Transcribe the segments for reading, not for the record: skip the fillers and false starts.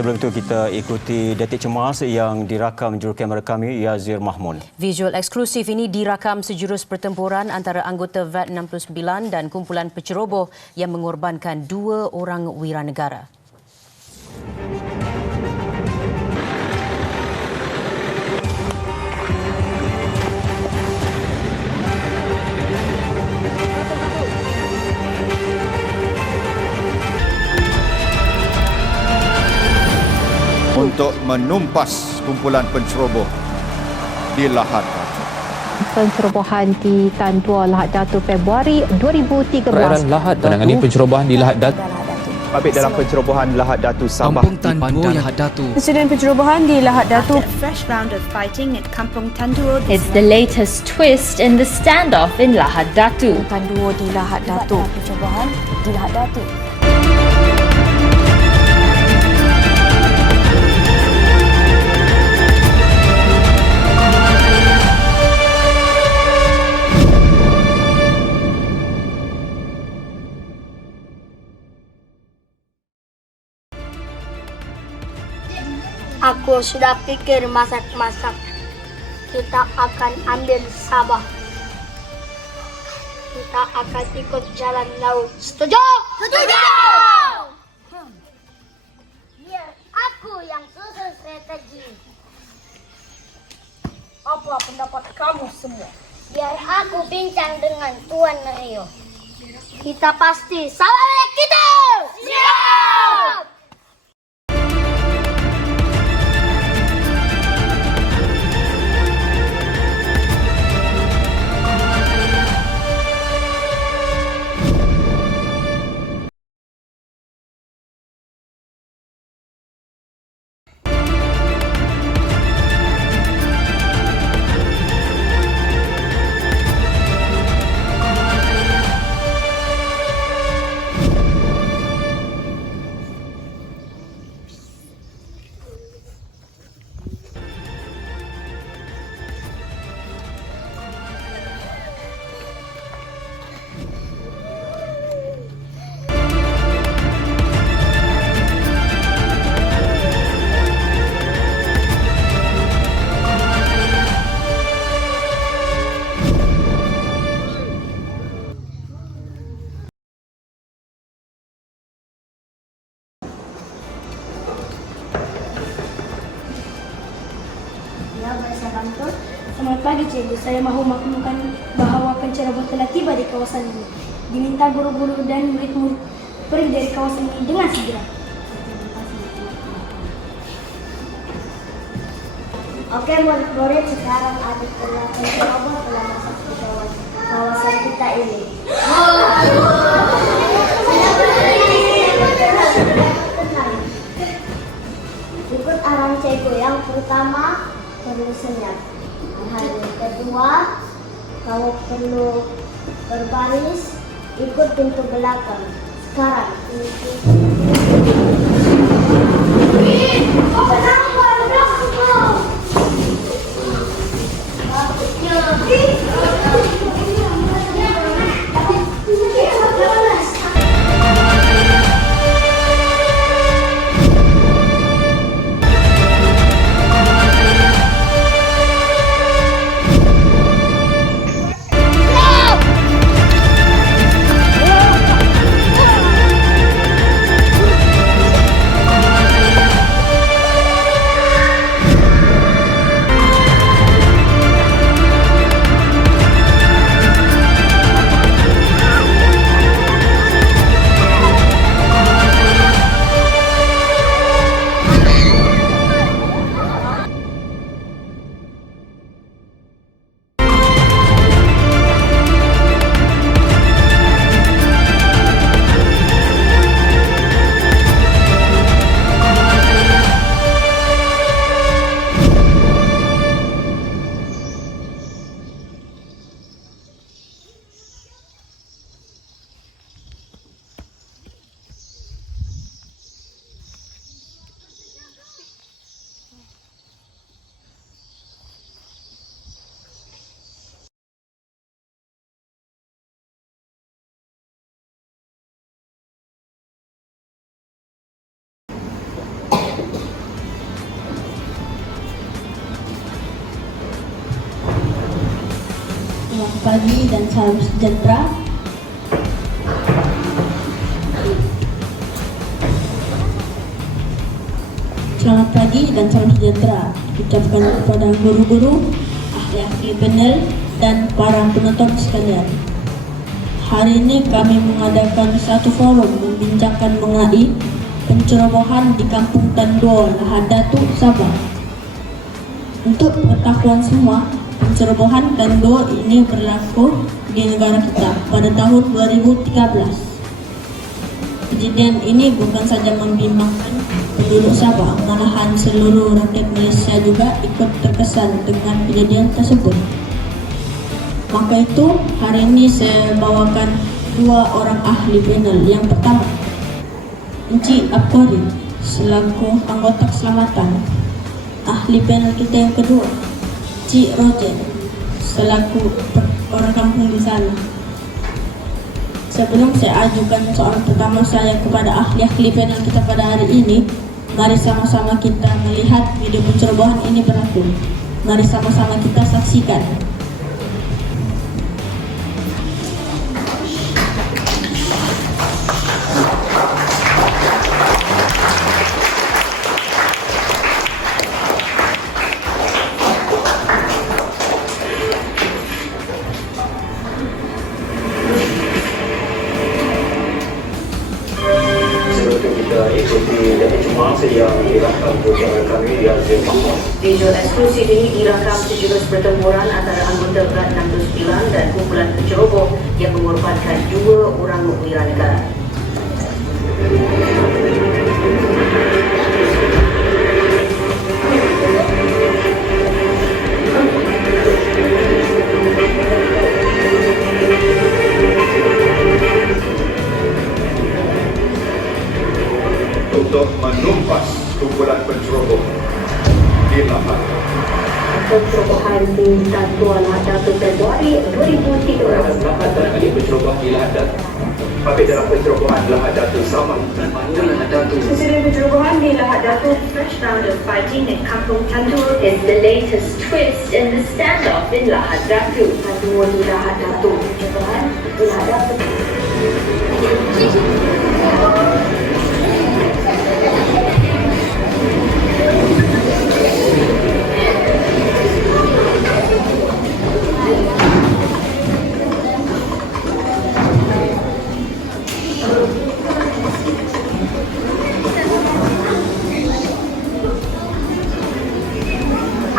Sebelum itu kita ikuti detik cemas yang dirakam jurukamera kami Yazir Mahmud. Visual eksklusif ini dirakam sejurus pertempuran antara anggota VAT 69 dan kumpulan penceroboh yang mengorbankan 2 orang wiranegara. Untuk menumpas kumpulan penceroboh di Lahad Datu. Pencerobohan di Tan Dua Lahad Datu Februari 2013. Perairan Lahad menangani pencerobohan di Lahad Datu. Babit dalam pencerobohan Lahad Datu Sabah. Kampung Tan Dua Lahad Datu. Insiden pencerobohan di Lahad Datu. After a fresh round of fighting at Kampung Tanduo. It's the latest twist in the standoff in Lahad Datu. Tan Dua di Lahad Datu. Pencerobohan di Lahad Datu. Aku sudah pikir masak-masak. Kita akan ambil Sabah. Kita akan ikut jalan laut. Setuju? Setuju! Biar aku yang susun strategi. Apa pendapat kamu semua? Biar aku bincang dengan Tuan Rio. Kita pasti salah kita! Siap! Ya, saya bantu. Selamat pagi, Cikgu. Saya mahu maklumkan bahawa penceroboh telah tiba di kawasan ini. Diminta guru-guru dan murid-murid pergi dari kawasan ini dengan segera. Oke, murid-murid, sekarang adik penceroboh telah masuk ke kawasan kita ini. Ikut arahan Cikgu. Yang pertama, perlu senyap. Yang kedua, kau perlu berbaris, ikut pintu belakang. Sekarang. pagi dan salam sejahtera. Selamat pagi dan salam sejahtera diucapkan kepada guru-guru, ahli-ahli panel dan para penonton sekalian. Hari ini kami mengadakan satu forum membincangkan mengenai pencerobohan di Kampung Tanduo, Lahad Datu, Sabah. Untuk pengetahuan semua, pencerobohan Tanduo ini berlaku di negara kita pada tahun 2013. Kejadian ini bukan saja membimbangkan penduduk Sabah, malahan seluruh rakyat Malaysia juga ikut terkesan dengan kejadian tersebut. Maka itu, hari ini saya bawakan dua orang ahli panel. Yang pertama, Encik Abkori selaku anggota keselamatan. Ahli panel kita yang kedua, Cik Roger selaku orang kampung di sana. Sebelum saya ajukan soalan pertama saya kepada ahli-ahli panel kita pada hari ini, mari sama-sama kita melihat video pencerobohan ini berlaku. Mari sama-sama kita saksikan. Video eksklusif ini dirakam sejurus pertempuran antara anggota VAT 69 dan kumpulan penceroboh yang mengorbankan 2 orang wira negara. Untuk menumpas kumpulan penceroboh di Lahad. Pencerobohan di Tanduo, Lahad Datu, Februari 2013. Lahad menangani pencerobohan di Lahad Datu. Tapi dalam pencerobohan Lahad Datu, Sabah. Insiden pencerobohan di Lahad Datu. Fresh round of fighting at Kampung Tanduo Is the latest twist in the standoff in Lahad Datu. Tanduo di Lahad Datu. Pencerobohan di Lahad Datu.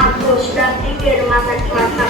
Aku sudah pikir masa-masa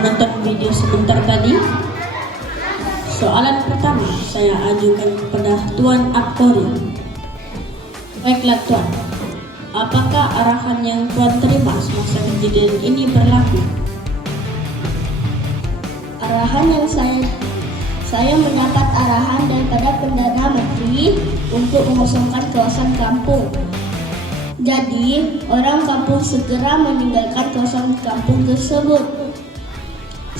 menonton video sebentar tadi? Soalan pertama saya ajukan kepada Tuan Aktori. Baiklah Tuan, apakah arahan yang Tuan terima semasa kejadian ini berlaku? Arahan yang saya mendapat arahan daripada Perdana Menteri untuk mengosongkan kawasan kampung. Jadi, orang kampung segera meninggalkan kawasan kampung tersebut.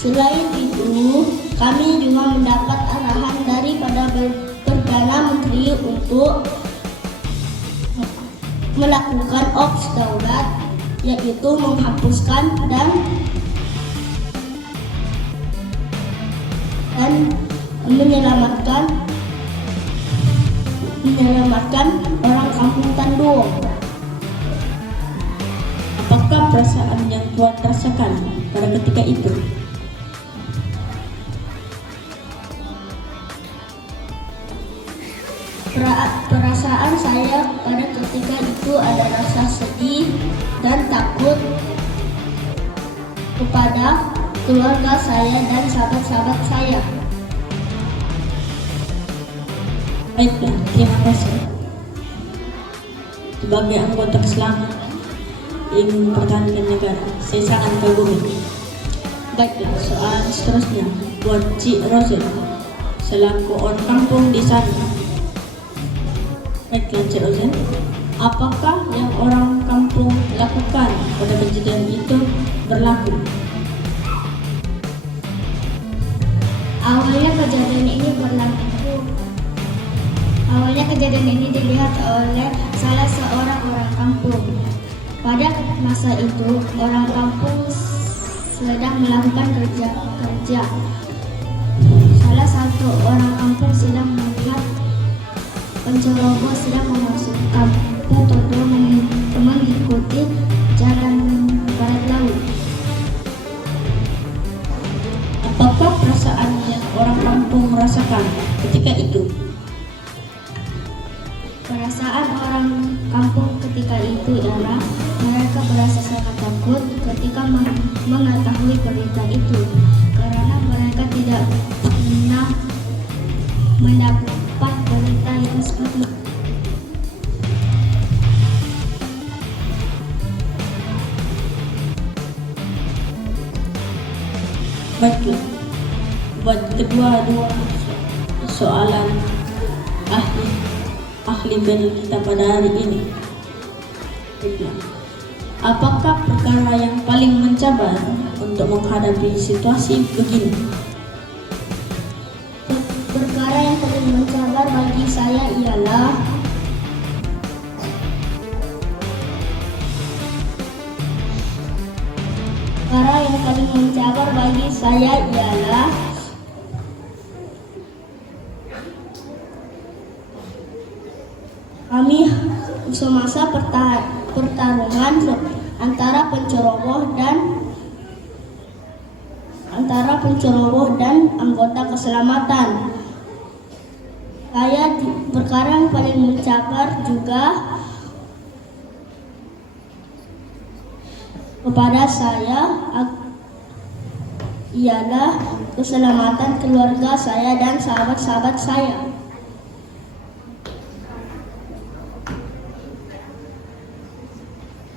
Selain itu, kami juga mendapat arahan daripada Perdana Menteri untuk melakukan ops daulat, yaitu menghapuskan dan menyelamatkan orang kampung Tanduo. Apakah perasaan yang Tuan rasakan pada ketika itu? Perasaan saya pada ketika itu ada rasa sedih dan takut kepada keluarga saya dan sahabat-sahabat saya. Baiklah, terima kasih. Sebagai anggota Islam ingin mempertahankan negara, saya sangat kagumi. Baiklah, soalan seterusnya buat Cik Rosen selaku orang kampung di sana. Baiklah Cik Rosen, apakah yang orang kampung lakukan pada kejadian itu berlaku? Awalnya kejadian ini dilihat oleh salah seorang orang kampung. Pada masa itu, orang kampung sedang melakukan kerja. Salah satu orang kampung sedang melihat penceroboh sedang memasuki kampung Todo mengikuti jalan barat laut. Apakah perasaan yang orang kampung merasakan ketika itu? Perasaan orang kampung ketika itu ialah mereka merasa sangat takut ketika mengetahui berita itu, karena mereka tidak pernah mendapat berita yang seperti itu. Baiklah, buat kedua-dua soalan ahli panel kita pada hari ini. Baiklah, apakah perkara yang paling mencabar untuk menghadapi situasi begini? Perkara yang paling mencabar bagi saya ialah kami semasa pertarungan antara penceroboh dan anggota keselamatan. Perkara yang paling mencabar juga kepada saya ialah keselamatan keluarga saya dan sahabat-sahabat saya.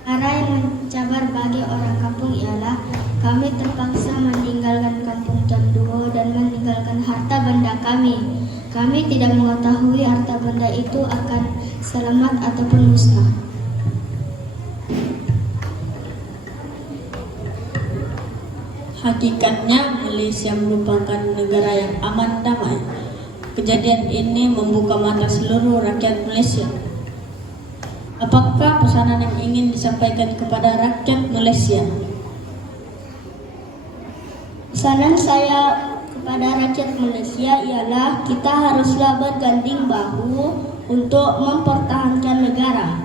Perkara yang mencabar bagi orang kampung ialah kami terpaksa meninggalkan kampung Tanduo dan meninggalkan harta benda kami. Kami tidak mengetahui harta benda itu akan selamat ataupun musnah. Hakikatnya Malaysia merupakan negara yang aman damai. Kejadian ini membuka mata seluruh rakyat Malaysia. Apakah pesanan yang ingin disampaikan kepada rakyat Malaysia? Pesanan saya kepada rakyat Malaysia ialah kita haruslah berganding bahu untuk mempertahankan negara.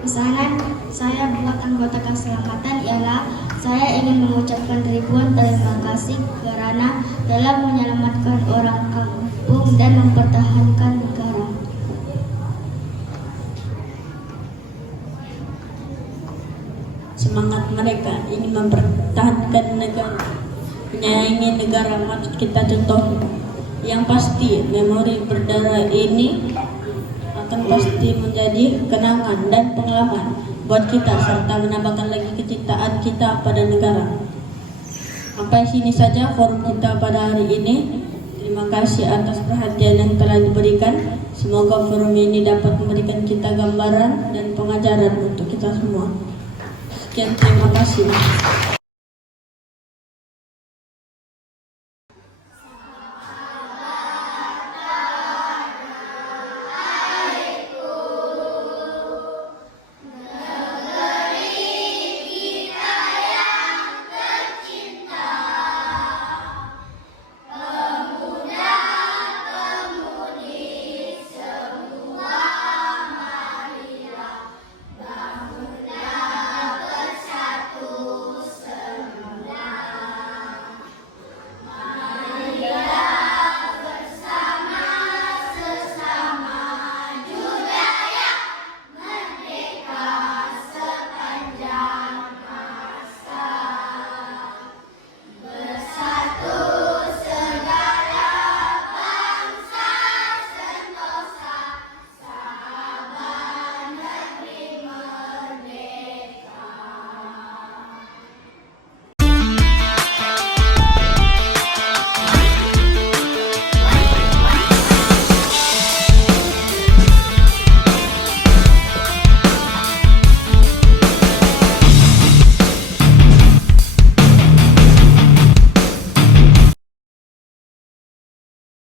Pesanan saya buat anggota keselamatan ialah saya ingin mengucapkan ribuan terima kasih kerana telah menyelamatkan orang kampung dan mempertahankan negara. semangat mereka ingin mempertahankan negara, menyayangi negara. Maksud kita contoh yang pasti, memori berdarah ini akan pasti menjadi kenangan dan pengalaman buat kita, serta menambahkan lagi kecintaan kita pada negara. Sampai sini saja forum kita pada hari ini. Terima kasih atas perhatian yang telah diberikan. Semoga forum ini dapat memberikan kita gambaran dan pengajaran untuk kita semua. Sekian, terima kasih.